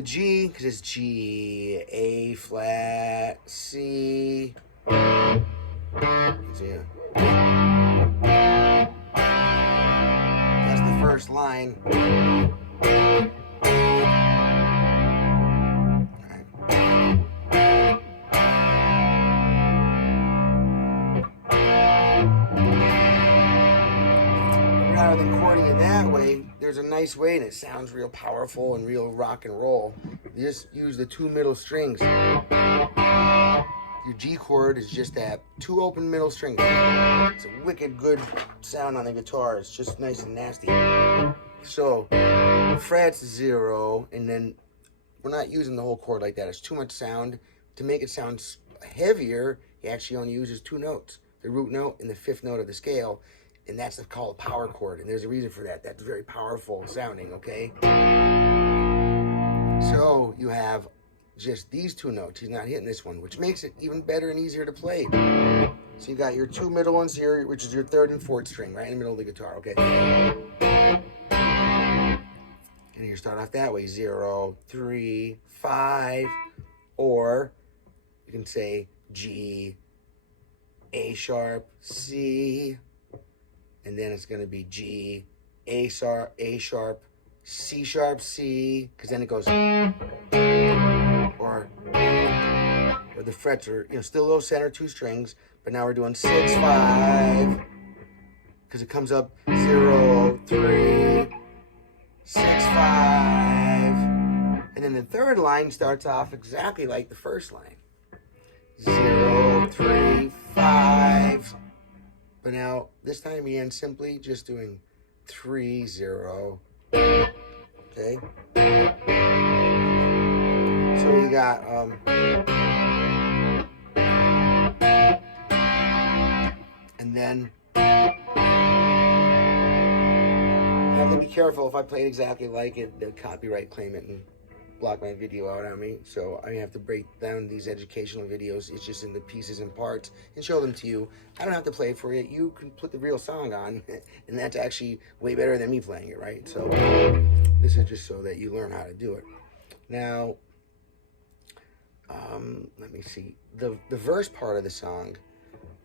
the G, because it's G, A flat, C. That's the first line. Rather than chording it that way, there's a nice way, and it sounds real powerful and real rock and roll. You just use the 2 middle strings. Your G chord is just that 2 open middle strings. It's a wicked good sound on the guitar. It's just nice and nasty. So, frets 0, and then we're not using the whole chord like that. It's too much sound. To make it sound heavier, he actually only uses 2 notes. The root note and the 5th note of the scale. And that's called a power chord. And there's a reason for that. That's very powerful sounding, okay? So, you have just these 2 notes. He's not hitting this one, which makes it even better and easier to play. So you got your 2 middle ones here, which is your 3rd and 4th string, right in the middle of the guitar, okay? And you start off that way, 0, 3, 5, or you can say G, A sharp, C, and then it's going to be G, A sharp, C sharp, C, because then it goes, or the frets are, still those center 2 strings, but now we're doing 6, 5, because it comes up 0, 3, 6, 5, and then the 3rd line starts off exactly like the 1st line, 0, 3, 5, but now this time he ends simply just doing 3, 0, okay? So you got, and then I have to be careful if I play it exactly like it, they'll copyright claim it and block my video out on me. So I have to break down these educational videos. It's just in the pieces and parts and show them to you. I don't have to play it for you. You can put the real song on, and that's actually way better than me playing it, right? So this is just so that you learn how to do it. Now, let me see. The verse part of the song,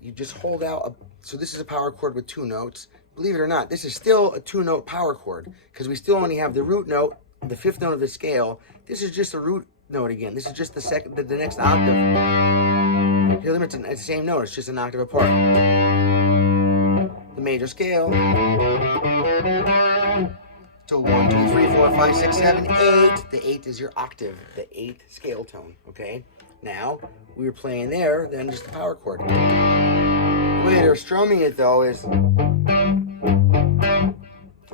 you just hold out so this is a power chord with 2 notes. Believe it or not, this is still a 2-note power chord because we still only have the root note, the 5th note of the scale. This is just a root note again. This is just the next octave. Hear them, it's the same note. It's just an octave apart. The major scale. So 1, 2, 3, 4, 5, 6, 7, 8. The 8 is your octave, the 8th scale tone. Okay. Now we were playing there, then just the power chord. The way they're strumming it though is,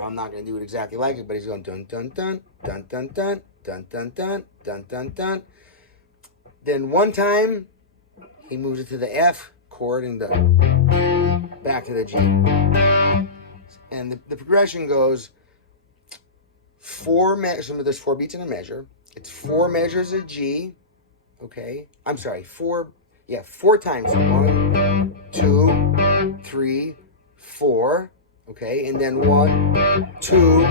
I'm not going to do it exactly like it, but he's going dun dun dun dun dun dun dun dun dun dun dun dun. Then one time he moves it to the F chord and back to the G. And the progression goes 4 measures. There's 4 beats in a measure. It's 4 measures of G. Okay, I'm sorry. 4 times. 1, 2, 3, 4. Okay, and then 1, 2,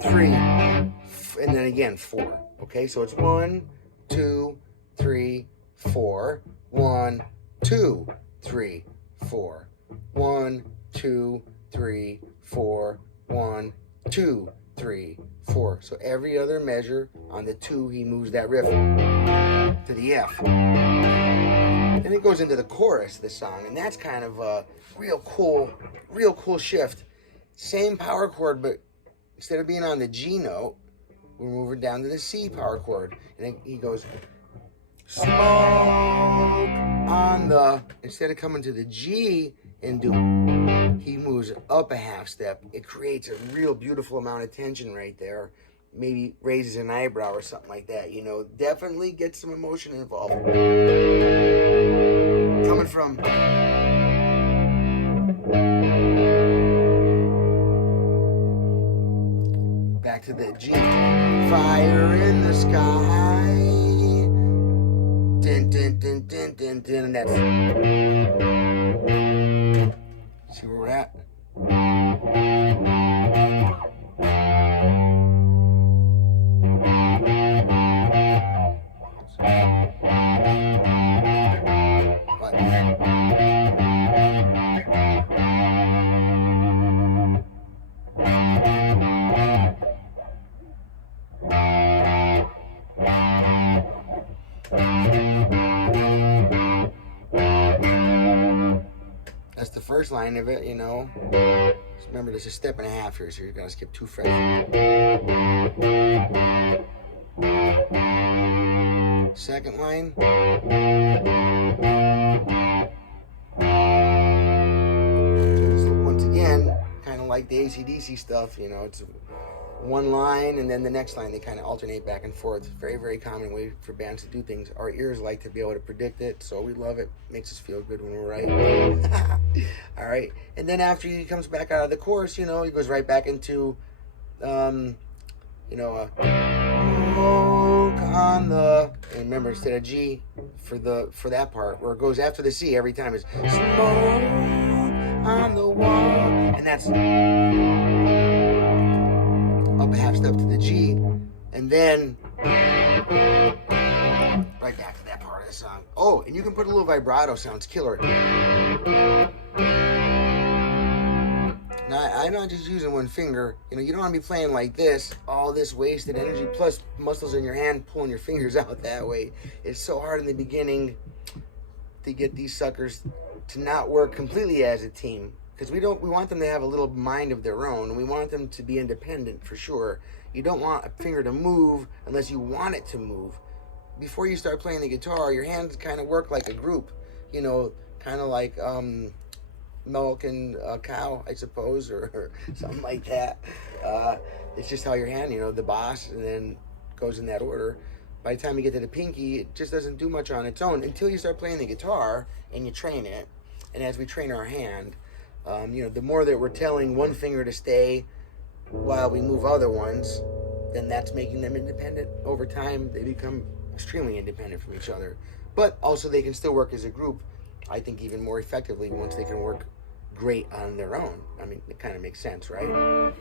3, and then again 4. Okay, so it's 1, 2, 3, 4, 1, 2, 3, 4, 1, 2, 3, 4, 1, 2, 3, 4. So every other measure on the 2, he moves that riff to the F. Then it goes into the chorus of the song, and that's kind of a real cool shift. Same power chord, but instead of being on the G note, we're moving down to the C power chord. And then he goes, smoke on the, instead of coming to the G and he moves up a half step. It creates a real beautiful amount of tension right there. Maybe raises an eyebrow or something like that, definitely get some emotion involved. Coming from back to the G. Fire in the sky. Din, din, din, din, din, din, and that's, see where we're at? That's the first line of it, you know. Just remember, there's a step and a half here, so you're gonna skip 2 frets. Second line. Once again, kind of like the AC/DC stuff, you know, it's one line and then the next line. They kind of alternate back and forth. Very, very common way for bands to do things. Our ears like to be able to predict it, so we love it. Makes us feel good when we're right. All right, and then after he comes back out of the chorus, you know, he goes right back into, you know, smoke on the. And remember, instead of G for that part, where it goes after the C every time, is smoke on the wall, and that's up a half step to the G, and then right back to that part of the song. Oh, and you can put a little vibrato, sounds killer. Now, I'm not just using one finger. You know, you don't want to be playing like this, all this wasted energy, plus muscles in your hand pulling your fingers out that way. It's so hard in the beginning to get these suckers to not work completely as a team. Because we want them to have a little mind of their own, and we want them to be independent for sure. You don't want a finger to move unless you want it to move. Before you start playing the guitar, your hands kind of work like a group, you know, kind of like milking a cow, I suppose, or something like that. It's just how your hand, you know, the boss, and then goes in that order. By the time you get to the pinky, it just doesn't do much on its own until you start playing the guitar and you train it. And as we train our hand, you know, the more that we're telling one finger to stay while we move other ones, then that's making them independent. Over time, they become extremely independent from each other. But also they can still work as a group, I think, even more effectively once they can work great on their own. I mean, it kind of makes sense, right?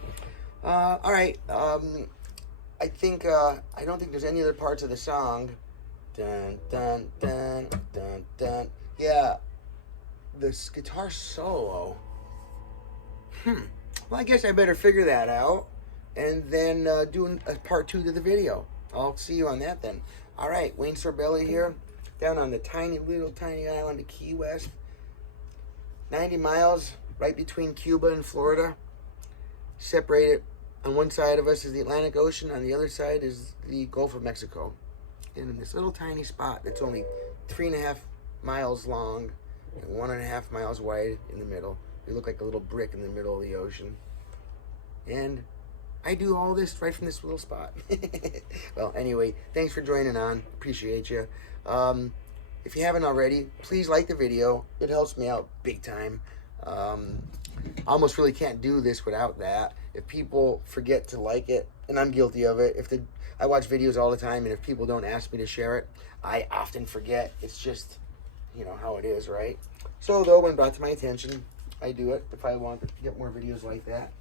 All right. I think, I don't think there's any other parts of the song. Dun, dun, dun, dun, dun. Yeah, this guitar solo. Well, I guess I better figure that out and then do a part 2 to the video. I'll see you on that then. All right, Wayne Sorbelli here, down on the tiny island of Key West. 90 miles right between Cuba and Florida. Separated, on one side of us is the Atlantic Ocean, on the other side is the Gulf of Mexico. And in this little tiny spot that's only 3.5 miles long and 1.5 miles wide in the middle. We look like a little brick in the middle of the ocean. And I do all this right from this little spot. Well, anyway, thanks for joining on. Appreciate you. If you haven't already, please like the video. It helps me out big time. I almost really can't do this without that. If people forget to like it, and I'm guilty of it, I watch videos all the time, and if people don't ask me to share it, I often forget. It's just, you know, how it is, right? So, though, when brought to my attention, I do it if I want to get more videos like that.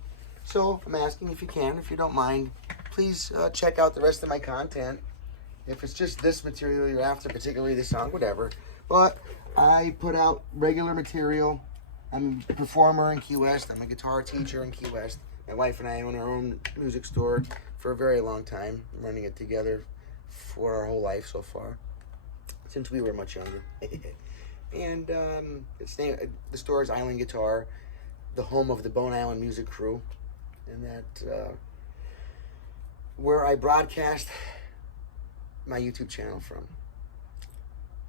So I'm asking if you can, if you don't mind, please check out the rest of my content. If it's just this material you're after, particularly this song, whatever. But I put out regular material. I'm a performer in Key West. I'm a guitar teacher in Key West. My wife and I own our own music store for a very long time. I'm running it together for our whole life so far, since we were much younger. And the store is Island Guitar, the home of the Bone Island Music Crew, and that where I broadcast my YouTube channel from.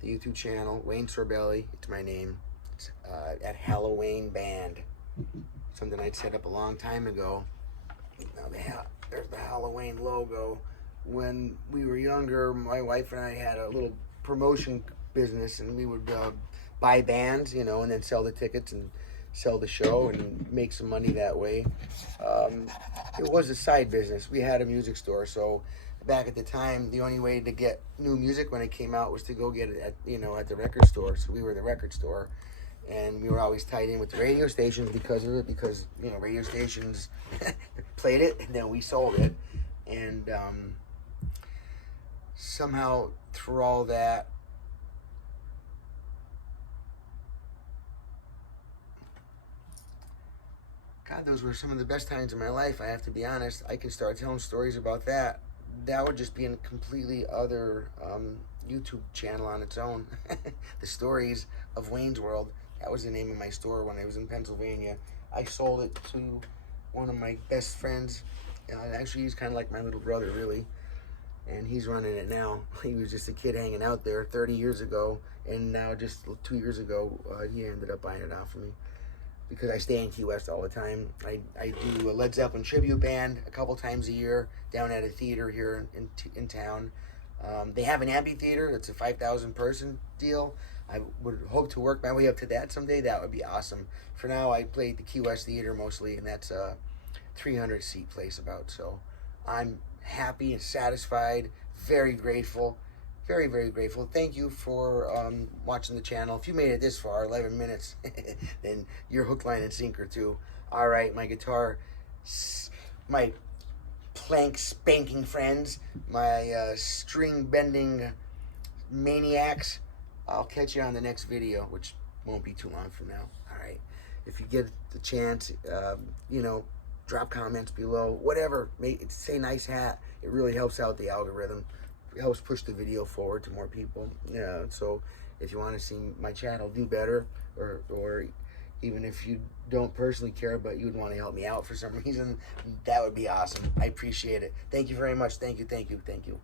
The YouTube channel, Wayne Sorbelli, it's my name. It's at Halloween Band, something I'd set up a long time ago. Now there's the Halloween logo. When we were younger, my wife and I had a little promotion business, and we would buy bands, you know, and then sell the tickets and sell the show and make some money that way. It was a side business. We had a music store, so back at the time, the only way to get new music when it came out was to go get it at, you know, at the record store. So we were the record store, and we were always tied in with the radio stations because of it, because, you know, radio stations played it and then we sold it. And somehow through all that, God, those were some of the best times of my life, I have to be honest. I can start telling stories about that. That would just be a completely other YouTube channel on its own. The stories of Wayne's World That was the name of my store when I was in Pennsylvania. I sold it to one of my best friends. Actually, he's kind of like my little brother, really. And he's running it now. He was just a kid hanging out there 30 years ago. And now, just 2 years ago, he ended up buying it off of me. Because I stay in Key West all the time. I do a Led Zeppelin tribute band a couple times a year down at a theater here in town. They have an amphitheater. It's a 5,000 person deal. I would hope to work my way up to that someday. That would be awesome. For now, I play at the Key West Theater mostly, and that's a 300 seat place about. So I'm happy and satisfied, very grateful, very, very grateful. Thank you for watching the channel. If you made it this far, 11 minutes, then you're hook, line, and sinker too. All right, my guitar, my plank spanking friends, my string bending maniacs. I'll catch you on the next video, which won't be too long from now. All right. If you get the chance, you know, drop comments below. Whatever. Say nice hat. It really helps out the algorithm. It helps push the video forward to more people. Yeah. So if you want to see my channel do better, or even if you don't personally care, but you would want to help me out for some reason, that would be awesome. I appreciate it. Thank you very much. Thank you. Thank you. Thank you.